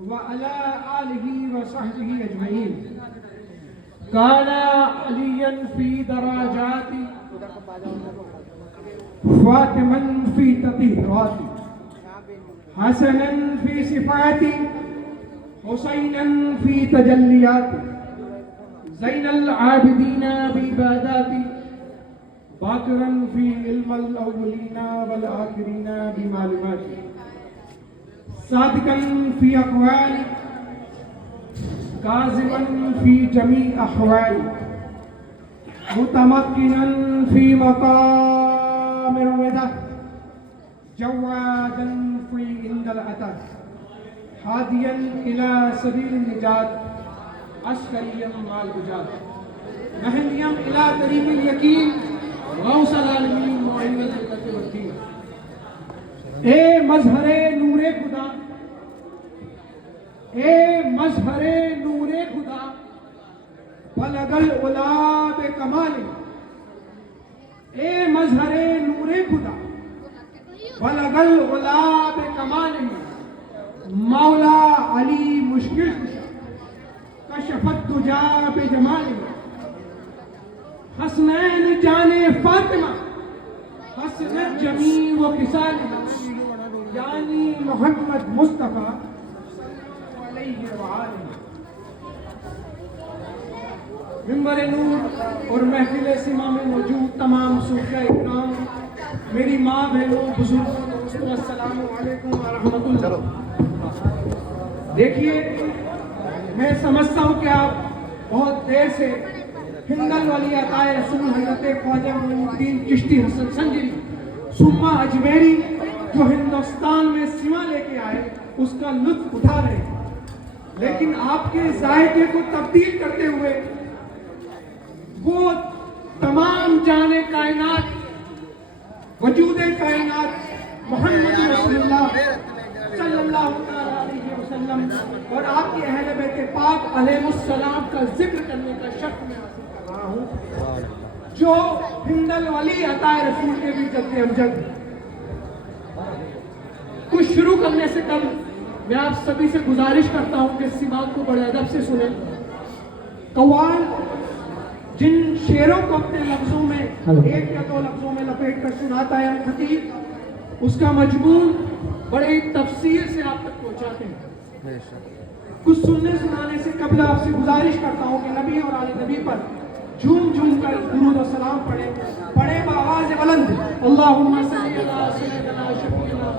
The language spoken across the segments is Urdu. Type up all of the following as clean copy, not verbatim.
وعلى آله وصحبه أجمعين. كان عليا في درجاتي فاطما في تطهيراتي حسنا في صفاتي حسينا في تجلياتي زين العابدين بعباداتي باكرا في علم الأولين والآخرين بمعلوماتي صادقا في أقوالي كاظما في جميع أحوالي متمكنا في مقام الرضا جوادا في عند العطا هاديا إلى سبيل النجاة عسكريا مع الوجاد مهديا إلى طريق اليقين غوث العالمين معين الجنة والدين. اے مظہر نور خدا، اے مظہر نور خدا بلغ العلا بکمال، اے مظہر نور خدا بلغ العلا بکمال مولا علی مشکل کشفت تجا بجمال حسنین جان فاطمہ حسنت جمیع و خصال یعنی محمد مصطفیٰ علیہ وآلہ. منبر نور اور محفل سما میں موجود تمام صوفیاء اکرام، میری ماں بہنوں بزرگوں دوستوں، السلام علیکم ورحمۃ اللہ. دیکھیے، میں سمجھتا ہوں کہ آپ بہت دیر سے ہندل ولی عطا رسول حضرت خواجہ معین الدین چشتی حسن سنجری ثم اجمیری جو ہندوستان میں سما لے کے آئے اس کا لطف اٹھا رہے ہیں، لیکن آپ کے ذائقے کو تبدیل کرتے ہوئے وہ تمام جانے کائنات وجود کائنات محمد رسول اللہ صلی اللہ علیہ وسلم اور آپ کے اہل بیت پاک علیہ السلام کا ذکر کرنے کا شرف میں حاصل کر رہا ہوں، جو ہندل ولی عطا رسول کے بھی جد امجد. کچھ شروع کرنے سے قبل میں آپ سبھی سے گزارش کرتا ہوں کہ سماعت کو بڑے ادب سے سنیں. قوال جن شعروں کو اپنے لفظوں میں ایک یا دو لفظوں میں لپیٹ کر سناتا ہے خطیب، اس کا مضمون بڑے تفصیل سے آپ تک پہنچاتے ہیں. کچھ سننے سنانے سے قبل آپ سے گزارش کرتا ہوں کہ نبی اور آل نبی پر جھوم جھوم کر درود و سلام پڑھے بآواز بلند اللہم صلی علی سیدنا شفیعنا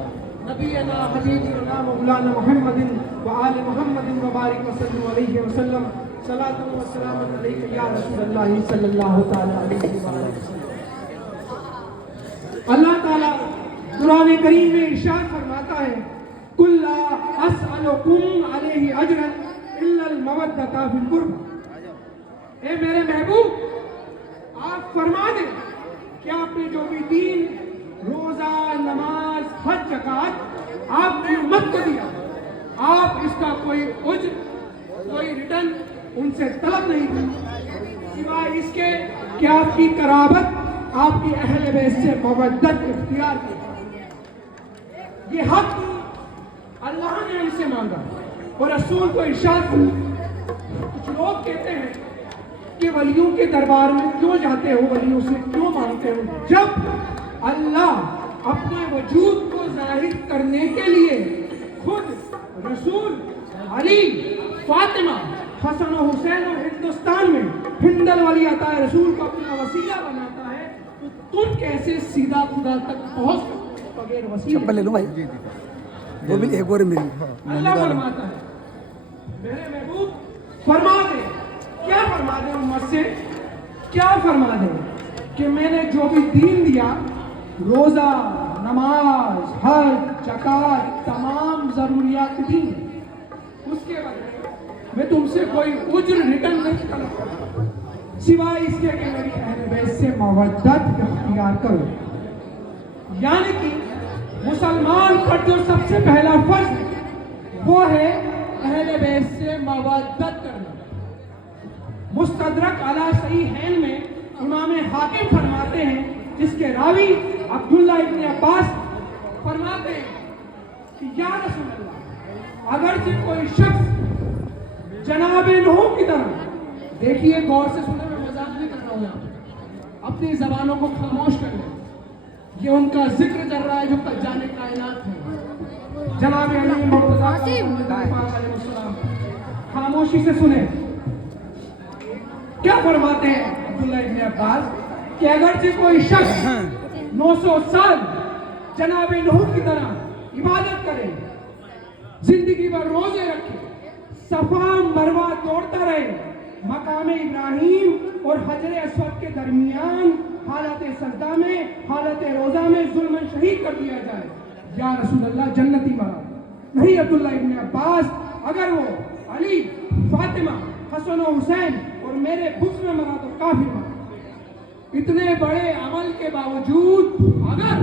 نبینا حبیبنا مولانا محمد وآل محمد وبارک وسلم علیہ وسلم صلاۃ و سلام علیک یا رسول اللہ صلی اللہ تعالی علیہ وسلم. اللہ تعالی قرآن کریم میں ارشاد فرماتا ہے قل لا اسألکم علیہ اجرا الا المودۃ فی القربى. اے میرے محبوب، آپ فرما دیں کہ آپ نے جو بھی دین، روزہ، نماز، حج، زکات آپ نے امت کو دیا، آپ اس کا کوئی اجر، کوئی ریٹرن ان سے طلب نہیں کی سوائے اس کے کہ آپ کی قرابت، آپ کی اہل بیت سے مودت اختیار کی. یہ حق اللہ نے ان سے مانگا اور رسول کو ارشاد کیا. کچھ لوگ کہتے ہیں کہ ولیوں کے دربار میں کیوں جاتے ہو، ولیوں سے کیوں مانگتے ہو، جب اللہ اپنے وجود کو ظاہر کرنے کے لیے خود رسول، علی، فاطمہ، حسن و حسین اور ہندوستان میں ہندل ولی عطا رسول کو اپنا وسیلہ بناتا ہے، تو تم کیسے سیدھا خدا تک پہنچ سکتے ہو بغیر وسیلے؟ اللہ فرماتا ہے میرے محبوب فرما دے. کیا فرما دیں امت سے؟ کیا فرما دیں کہ میں نے جو بھی دین دیا، روزہ، نماز، حج، زکات، تمام ضروریات دی، اس کے بدلے میں تم سے کوئی اجر ریٹرن نہیں طلب کرتا سوائے اس کے کہ میری اہل بیت سے مودت اختیار کرو. یعنی کہ مسلمان پر جو سب سے پہلا فرض ہے وہ ہے اہل بیت سے مودت کرنا. مستدرک علی صحیحین میں امام حاکم فرماتے ہیں، جس کے راوی عبداللہ ابن عباس فرماتے ہیں کہ یا رسول اللہ اگرچہ کوئی شخص جناب نوح کی طرح، دیکھیے غور سے سنیں، میں مذاق نہیں کر رہا ہوں یہاں پہ، اپنی زبانوں کو خاموش کر لیں، یہ ان کا ذکر کر رہا ہے جو جان کائنات ہے، جناب علی مرتضی پاک علیہ السلام۔ خاموشی سے سنیں کیا فرماتے ہیں عبداللہ ابن عباس کہ اگرچہ کوئی شخص 900 سال جناب نوح کی طرح عبادت کرے، زندگی بھر روزے رکھے، صفا مروا دوڑتا رہے، مقام ابراہیم اور حجر اسود کے درمیان حالت سجدہ میں، حالت روزہ میں ظلم شہید کر دیا جائے، یا رسول اللہ جنتی مرا نہیں؟ عبداللہ ابن عباس اگر وہ علی، فاطمہ، حسن و حسین اور میرے بغض میں مرا تو کافر مرا۔ اتنے بڑے عمل کے باوجود اگر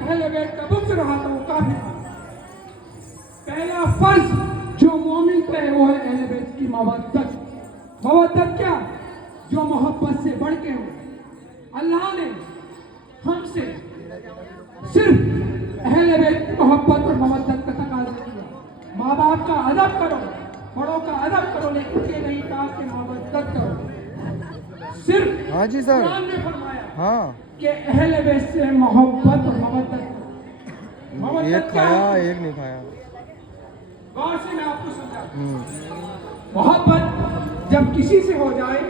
اہل بیت کا بغض رہا تو وہ کافر مرا۔ پہلا فرض جو مومن پہ ہے وہ ہے اہل بیت کی مودت۔ مودت کیا؟ جو محبت سے بڑھ کے ہو۔ اللہ نے ہم سے صرف اہل بیت کی محبت اور مودت کا تقاضا کیا، ماں باپ کا ادب کرو، بڑوں کا ادب کرو، لیکن یہ نہیں کہا کہ مودت کرو۔ صرف قرآن نے فرمایا کہ اہل بیت سے محبت اور مودت کرو۔ مودت کیا ہے؟ ایک نہیں کھایا۔ غور سے میں آپ کو سمجھا۔ محبت جب کسی سے ہو جائے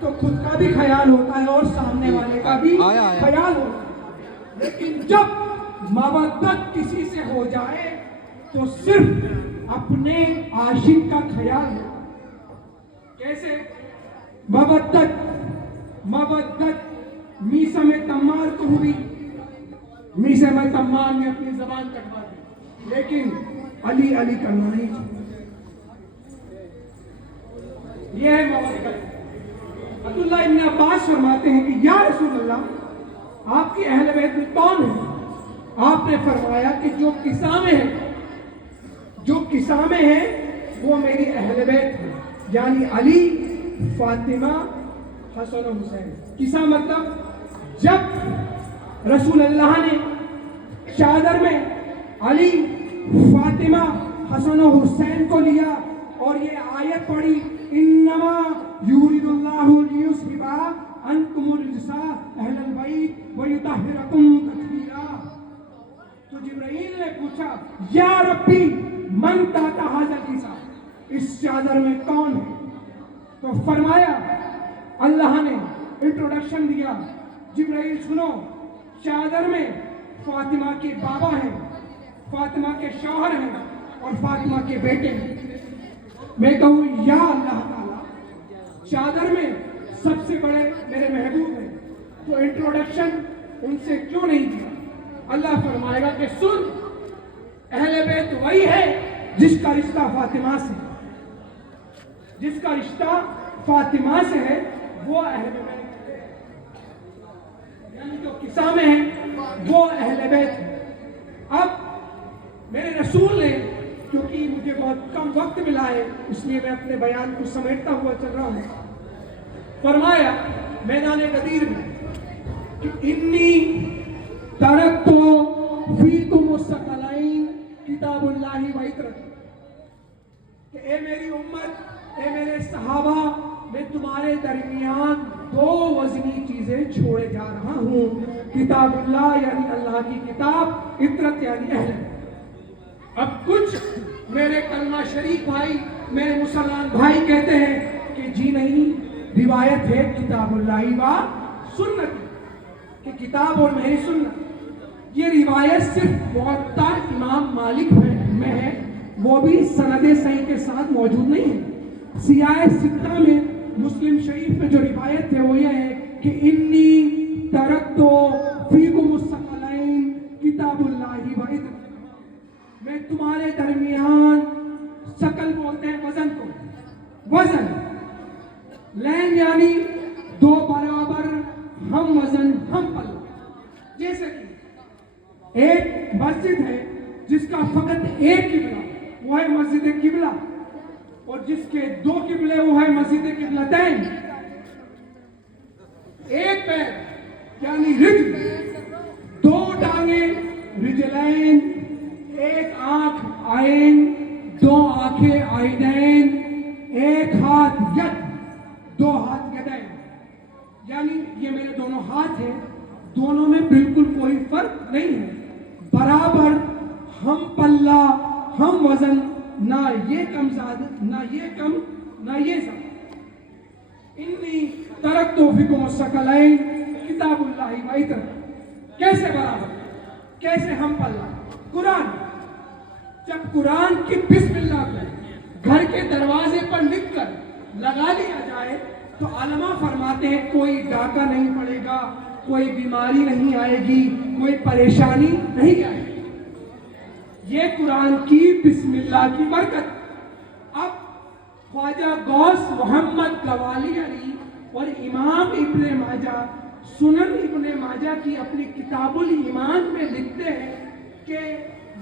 تو خود کا بھی خیال ہوتا ہے اور سامنے والے کا بھی خیال ہوتا ہے، لیکن جب مودت کسی سے ہو جائے تو صرف اپنے عاشق کا خیال ہوتا ہے۔ کیسے؟ مودت میسہ میں تمار کو ہوئی، میسہ میں تمار نے اپنی زبان کٹوا دی، لیکن علی علی کرنا نہیں چاہتا۔ یہ ہے مودت۔ عبداللہ ابن عباس فرماتے ہیں کہ یا رسول اللہ آپ کی اہل بیت میں کون ہے؟ آپ نے فرمایا کہ جو قسامیں ہیں وہ میری اہل بیت ہیں، یعنی علی، فاطمہ، حسن و حسین۔ قسم مطلب جب رسول اللہ نے چادر میں علی، فاطمہ، حسن و حسین کو لیا اور یہ آیت پڑھی انما یرید اللہ لیذھب عنکم الرجس اہل البیت ویطہرکم تطہیرا، تو جبرائیل نے پوچھا یا ربی من تحت ھذا الکساء، اس چادر میں کون ہے؟ تو فرمایا، اللہ نے انٹروڈکشن دیا، جبرائیل سنو، چادر میں فاطمہ کے بابا ہیں، فاطمہ کے شوہر ہیں اور فاطمہ کے بیٹے ہیں۔ میں کہوں یا اللہ تعالیٰ چادر میں سب سے بڑے میرے محبوب ہیں، تو انٹروڈکشن ان سے کیوں نہیں دیا؟ اللہ فرمائے گا کہ سن، اہل بیت وہی ہے جس کا رشتہ فاطمہ سے، جس کا رشتہ فاطمہ سے ہے وہ اہل بیت ہے، یعنی جو قسم میں ہیں وہ اہل بیت ہیں۔ اب میرے رسول نے، کیونکہ مجھے بہت کم وقت ملا ہے اس لیے میں اپنے بیان کو سمیٹتا ہوا چل رہا ہوں، فرمایا میدان غدیر میں کہ انی ترکت فیکم الثقلین کتاب اللہ و عطرت، کہ اے میری امت، اے میرے صحابہ، میں تمہارے درمیان دو وزنی چیزیں چھوڑے جا رہا ہوں، کتاب اللہ یعنی اللہ کی کتاب، عطرت یعنی اہل بیت۔ اب کچھ میرے کلمہ شریف بھائی، میرے مسلمان بھائی کہتے ہیں کہ جی نہیں، روایت ہے کتاب اللہ و سنت، کہ کتاب اور میری سنت۔ یہ روایت صرف موطا امام مالک میں ہے، وہ بھی سند صحیح کے ساتھ موجود نہیں ہے۔ سیاہ ستہ میں مسلم شریف میں جو روایت ہے وہ یہ ہے کہ انی ترکت فیکم الثقلین کتاب اللہ و عطرت، میں تمہارے درمیان، ثقل بولتے ہیں وزن کو، وزن، لین یعنی دو برابر ہم وزن ہم پلہ، جیسے کہ ایک مسجد ہے جس کا فقط ایک قبلہ وہ ہے مسجد قبلہ، اور جس کے دو قبلے وہ ہے مسجد قبلتین، ایک پیر یعنی رجل، دو ٹانگیں رجلین، ایک آنکھ عین، دو آنکھیں عیدین، ایک ہاتھ ید، دو ہاتھ یدین، یعنی یہ میرے دونوں ہاتھ ہیں، دونوں میں بالکل کوئی فرق نہیں ہے، برابر ہم پلہ ہم وزن، نہ یہ کم زیادہ نہ یہ کم نہ یہ زیادہ۔ انی ترکت فیکم الثقلین کتاب اللہ و اطاعت۔ کیسے برابر، کیسے ہم پلہ؟ قرآن، جب قرآن کی بسم اللہ کو گھر کے دروازے پر لکھ کر لگا لیا جائے تو علماء فرماتے ہیں کوئی ڈاکہ نہیں پڑے گا، کوئی بیماری نہیں آئے گی، کوئی پریشانی نہیں آئے گی۔ یہ قرآن کی بسم اللہ کی برکت۔ اب خواجہ غوث محمد گوالی علی اور امام ابن ماجہ سنن ابن ماجہ کی اپنی کتاب الایمان میں لکھتے ہیں کہ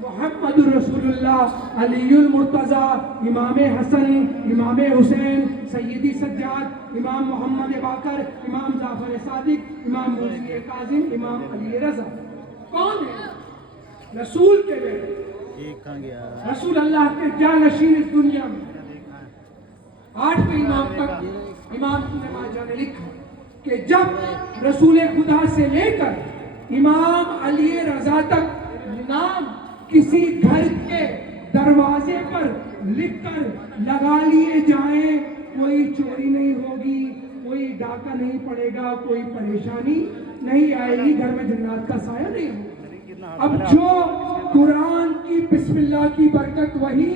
محمد رسول اللہ علی المرتضی، امام حسن، امام حسین، سیدی سجاد، امام محمد باقر، امام جعفر صادق، امام موسی کاظم، امام علی رضا کون ہے؟ رسول کے بیٹے، رسول اللہ کے جانشین اس دنیا میں۔ 8ویں امام تک امام ابن ماجہ نے لکھا کہ جب رسول خدا سے لے کر امام علی رضا تک نام کسی گھر کے دروازے پر لکھ کر لگا لیے جائیں، کوئی چوری نہیں ہوگی، کوئی ڈاکہ نہیں پڑے گا، کوئی پریشانی نہیں آئے گی، گھر میں جنات کا سایہ نہیں ہوگا۔ اب جو قرآن کی بسم اللہ کی برکت، وہی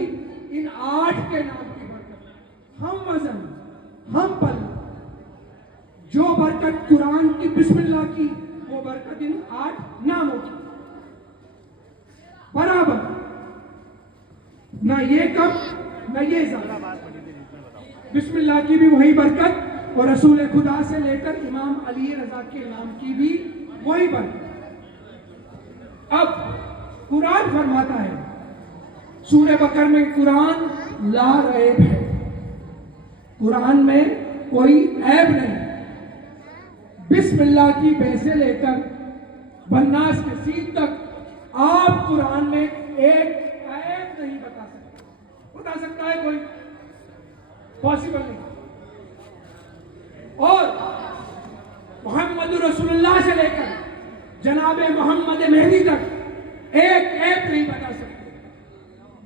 ان 8 کے نام کی برکت، ہم وزن ہم پل، جو برکت قرآن کی بسم اللہ کی، وہ برکت ان 8 ناموں کی، برابر، نہ یہ کم نہ یہ زیادہ۔ بسم اللہ کی بھی وہی برکت اور رسول خدا سے لے کر امام علی رضا کے نام کی بھی وہی برکت۔ اب قرآن فرماتا ہے سورہ بقرہ میں، قرآن لا ریب ہے، قرآن میں کوئی عیب نہیں۔ بسم اللہ کی بے سے لے کر بناس کے سین تک آپ قرآن میں ایک عیب نہیں بتا سکتا ہے کوئی؟ پاسبل نہیں۔ اور محمد رسول اللہ سے لے کر جناب محمد مہدی تک ایک عیب نہیں بتا سکتے۔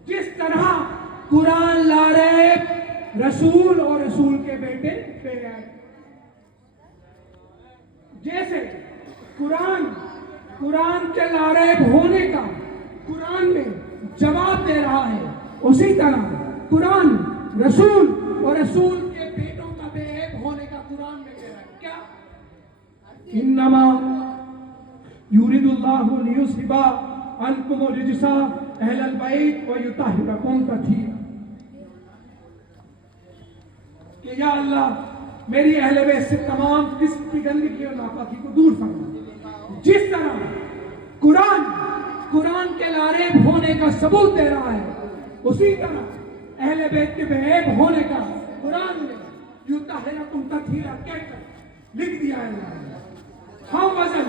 جس طرح قرآن لا ریب، رسول اور رسول کے بیٹے بے عیب، جیسے قرآن کے لا ریب ہونے کا قرآن میں جواب دے رہا ہے، اسی طرح قرآن رسول اور رسول کے بیٹوں کا بے عیب ہونے کا قرآن میں کہہ رہا ہے۔ کیا؟ انما یرید اللہ لیذھب عنکم الرجس اہل البیت ویطہرکم تطہیرا، کہ یا اللہ میری اہل بیت سے تمام قسم کی گندگی اور ناپاکی کو دور فرما۔ جس طرح قرآن کے لاریب ہونے کا ثبوت دے رہا ہے، اسی طرح اہل بیت کے بے عیب ہونے کا قرآن نے یطہرکم تطہیرا کہہ کر لکھ دیا ہے۔ ہم وزن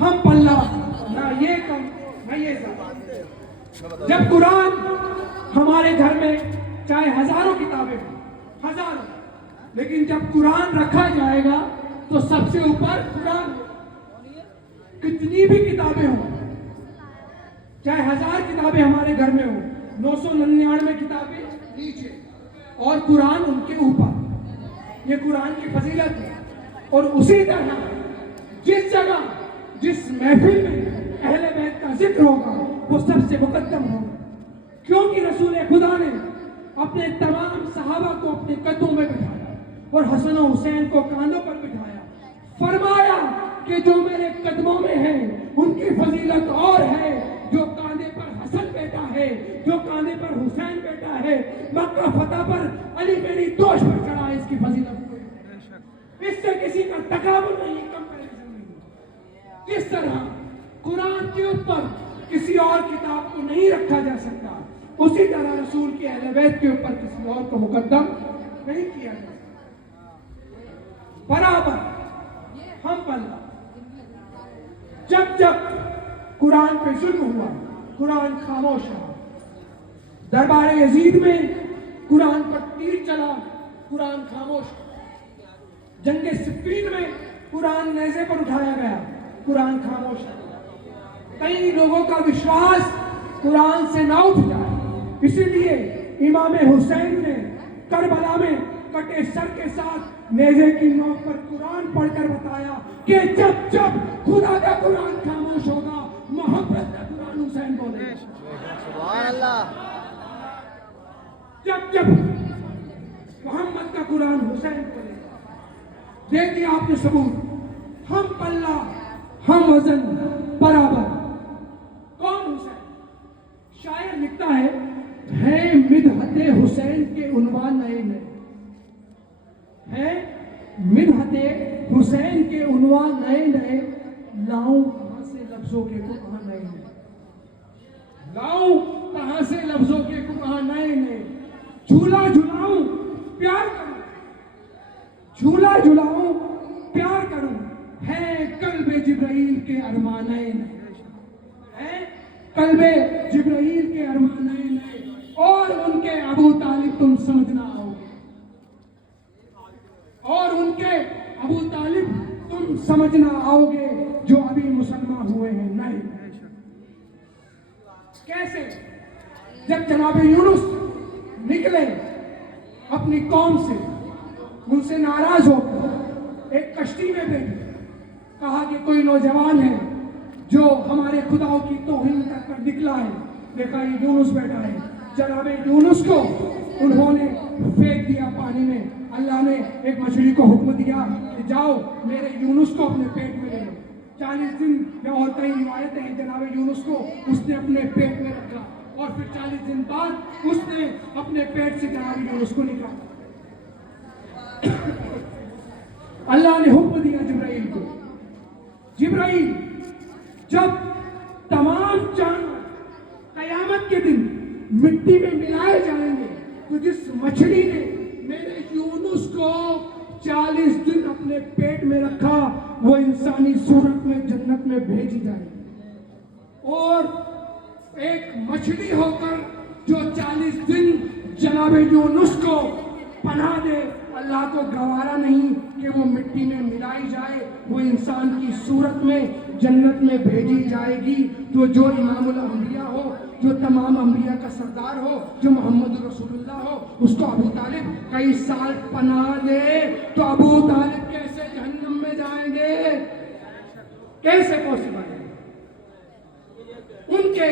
ہم پلہ، نہ یہ کم نہ یہ زیادہ۔ جب قرآن ہمارے گھر میں چاہے ہزاروں کتابیں ہوں، ہزاروں، لیکن جب قرآن رکھا جائے گا تو سب سے اوپر قرآن۔ کتنی بھی کتابیں ہوں، چاہے 1000 کتابیں ہمارے گھر میں ہوں، 999 کتابیں نیچے اور قرآن ان کے اوپر، یہ قرآن کی فضیلت ہے۔ اور اسی طرح جس جگہ جس محفل میں اہل بیت کا ذکر ہوگا وہ سب سے مقدم ہوگا، کیونکہ رسول خدا نے اپنے تمام صحابہ کو اپنے قدموں میں بٹھایا اور حسن و حسین کو کاندھوں پر بٹھایا، فرمایا کہ جو میرے قدموں میں ہیں ان کی فضیلت اور ہے، جو کاندھے پر حسن بیٹا ہے، جو کاندھے پر حسین بیٹا ہے، مکہ فتح پر علی میری دوش پر چڑھا ہے، اس کی فضیلت کوئی، اس سے کسی کا تقابل نہیں، کمپیریزن نہیں۔ اس طرح قرآن کے اوپر کسی اور کتاب کو نہیں رکھا جا سکتا، اسی طرح رسول کے اہل بیت کے اوپر کسی اور کو مقدم نہیں کیا جا سکتا۔ برابر ہم پلہ۔ جب قرآن پہ ظلم ہوا، قرآن خاموش رہا، دربار یزید میں قرآن پر تیر چلا، قرآن خاموش۔ جنگ صفین میں قرآن نیزے پر اٹھایا گیا، قرآن خاموش۔ کئی لوگوں کا وشواس قرآن سے نہ اٹھ جائے، اسی لیے امام حسین نے کربلا میں کٹے سر کے ساتھ نیزے کی نوک پر قرآن پڑھ کر بتایا کہ جب جب خدا کا قرآن خاموش ہوگا، محبت کا قرآن حسین بولے۔ سبحان اللہ۔ جب جب محمد کا قرآن حسین بولے، دیکھ دیا آپ نے ثبوت، ہم پلہ ہم وزن برابر۔ کون حسین؟ شاعر لکھتا ہے مدحت حسین کے عنوان نئے نئے، ہے مدحت حسین کے عنوان نئے نئے، لاؤں کہاں سے لفظوں کے قرآن نئے نئے، لاؤں کہاں سے لفظوں کے قرآن نئے نئے، جھولا جھلاؤں پیار کروں، جھولا جھلاؤں پیار کروں، ہے قلب جبرائیل کے ارمان نئے نئے، ہے قلب جبرائیل کے ارمان نئے نئے، اور ان کے ابو طالب تم سمجھنا آؤ گے، اور ان کے ابو طالب تم سمجھنا آؤ گے جو ابھی مسلمان ہوئے ہیں نئے نئے۔ کیسے؟ جب جناب یونس نکلے اپنی قوم سے، ان سے ناراض ہو کر ایک کشتی میں بیٹھے، کہا کہ کوئی نوجوان ہے جو ہمارے خداؤں کی توہین کر کر نکلا ہے، دیکھا یہ یونس بیٹھا ہے، جناب یونس کو انہوں نے پھینک دیا پانی میں۔ اللہ نے ایک مچھلی کو حکم دیا کہ جاؤ میرے یونس کو اپنے پیٹ میں لے لو۔ 40 دن یا اور کئی روایتیں ہیں، جناب یونس کو اس نے اپنے پیٹ میں رکھا، اور پھر 40 دن بعد اس نے اپنے پیٹ سے جناب یونس کو نکالا۔ اللہ نے حکم دیا جبرائیل کو، جبرائیل جب تمام جانور قیامت کے دن مٹی میں ملائے جائیں گے تو جس مچھلی نے میرے یونس کو 40 دن اپنے پیٹ میں رکھا، وہ انسانی صورت میں جنت میں بھیجی جائے گی، اور ایک مچھلی ہو کر جو 40 دن جناب یونس کو پناہ دے، اللہ کو گوارا نہیں کہ وہ مٹی میں ملائی جائے، وہ انسان کی صورت میں جنت میں بھیجی جائے گی۔ تو جو امام الانبیاء ہو، جو تمام انبیاء کا سردار ہو، جو محمد رسول اللہ ہو، اس کو ابو طالب کئی سال پناہ دے تو ابو طالب کیسے جہنم میں جائیں گے؟ کیسے پاسبل ہے؟ ان کے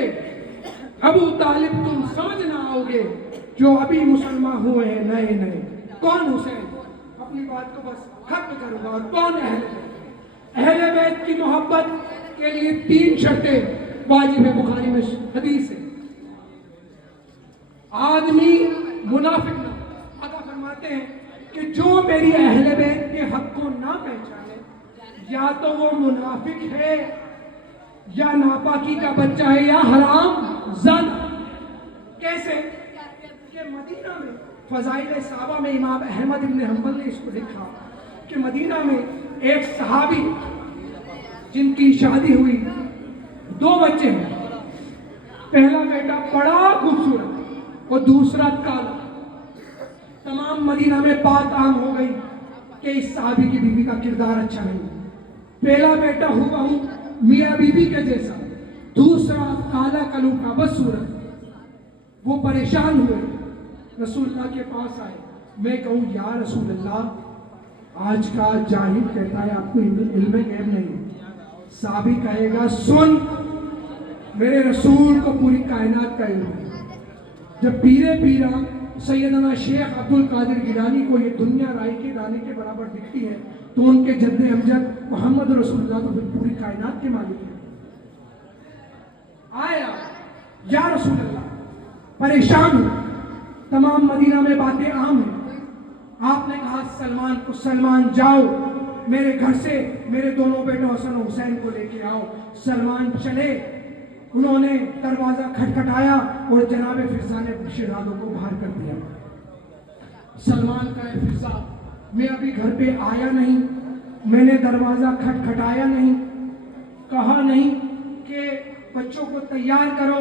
ابو طالب تم سمجھ نہ آؤ گے جو ابھی مسلمان ہوئے ہیں نئے نئے۔ کون حسین؟ اپنی بات کو بس ختم کروں گا۔ اور کون اہل بیت؟ اہل بیت کی محبت کے لیے 3 شرطیں واجب ہے، بخاری میں حدیث ہے۔ آدمی منافق نہ، آقا فرماتے ہیں کہ جو میری اہل بیت کے حق کو نہ پہچانے، یا تو وہ منافق ہے، یا ناپاکی کا بچہ ہے، یا حرام زن۔ کیسے؟ کہ مدینہ میں فضائل صحابہ میں امام احمد بن حنبل نے اس کو لکھا کہ مدینہ میں ایک صحابی جن کی شادی ہوئی، 2 بچے ہیں، پہلا بیٹا بڑا خوبصورت اور دوسرا کالا۔ تمام مدینہ میں بات عام ہو گئی کہ اس صحابی کی بیوی کا کردار اچھا نہیں، پہلا بیٹا ہوا میاں بیوی کے جیسا، دوسرا کالا کلو کا بدصورت۔ وہ پریشان ہوئے، رسول اللہ کے پاس آئے۔ میں کہوں یا رسول اللہ، آج کا جاہل کہتا ہے آپ کو علم غیب نہیں، صحابی کہے گا سن، میرے رسول کو پوری کائنات کا علم ہے۔ جب پیرے پیرا سیدنا شیخ عبد القادر گیلانی کو یہ دنیا رائی کے دانے کے برابر دکھتی ہے تو ان کے جد امجد محمد رسول اللہ تو پوری کائنات کے مالک ہیں۔ آیا یا رسول اللہ، پریشان ہو، تمام مدینہ میں باتیں عام ہیں۔ آپ نے کہا سلمان کو، سلمان جاؤ میرے گھر سے میرے دونوں بیٹوں حسن و حسین کو لے کے آؤ۔ سلمان چلے، انہوں نے دروازہ کھٹکھٹایا اور جناب فرزا نے شہزادوں کو باہر کر دیا۔ سلمان کا اے فرزا، میں ابھی گھر پہ آیا نہیں، میں نے دروازہ کھٹکھٹایا نہیں، کہا نہیں کہ بچوں کو تیار کرو،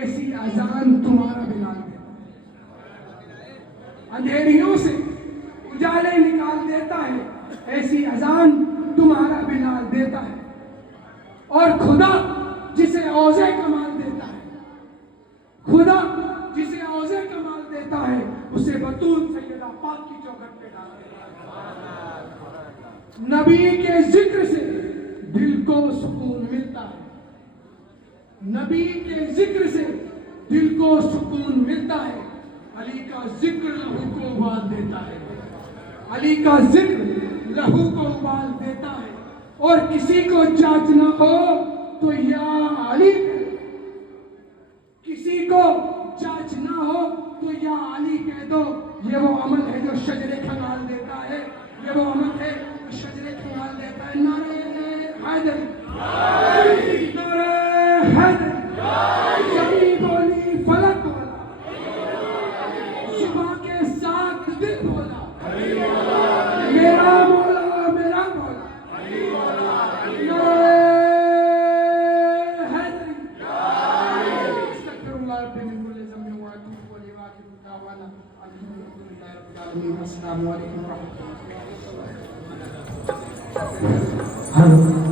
ایسی اذان تمہارا بلال دیتا ہے، اندھیریوں سے اجالے نکال دیتا ہے، ایسی اذان تمہارا بلال دیتا ہے۔ اور خدا جسے اوزے کمال دیتا ہے، خدا جسے اوزے کمال دیتا ہے، اسے بطول سیدہ پاک کی چوکھٹ پہ ڈال دیتا ہے۔ نبی کے ذکر سے دل کو سکون ملتا ہے، نبی کے ذکر سے دل کو سکون ملتا ہے۔ علی کا ذکر لہو کو ابال دیتا ہے، علی کا ذکر لہو کو ابال دیتا ہے۔ اور کسی کو چاچ نہ ہو تو یا علی کہہ دو، کسی کو چاچ نہ ہو تو یا علی کہہ دو۔ یہ وہ عمل ہے جو شجرے کھنگال دیتا ہے، یہ وہ عمل ہے جو شجرے کھنگال دیتا ہے۔ نعرہ حیدر، نعرہ حیدر، زمین بولی فلک بولا، صبح کے ساتھ دن بولا، میرا مولا میرا مولا، نعرہ حیدر، استغفر اللہ ربی من کل ذنب واتوب الیہ وآخر دعوانا الحمدللہ رب العالمین۔ السلام علیکم ورحمۃ اللہ۔